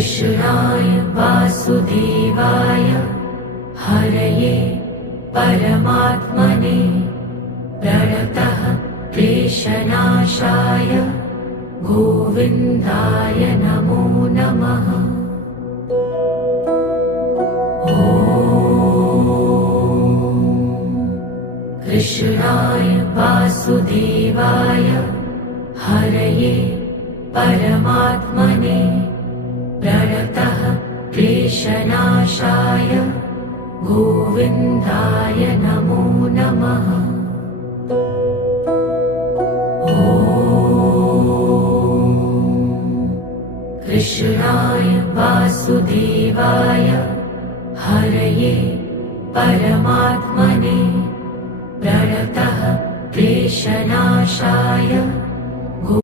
कृष्णाय वासुदेवाय हरये परमात्मने प्रणतः क्लेशनाशाय गोविन्दाय नमो नमः। कृष्णाय वासुदेवाय हरये परमात्मने प्रणतः क्लेशनाशाय गोविन्दाय नमो नमः। कृष्णाय वासुदेवाय हरये परमात्मने प्रणतः क्लेशनाशाय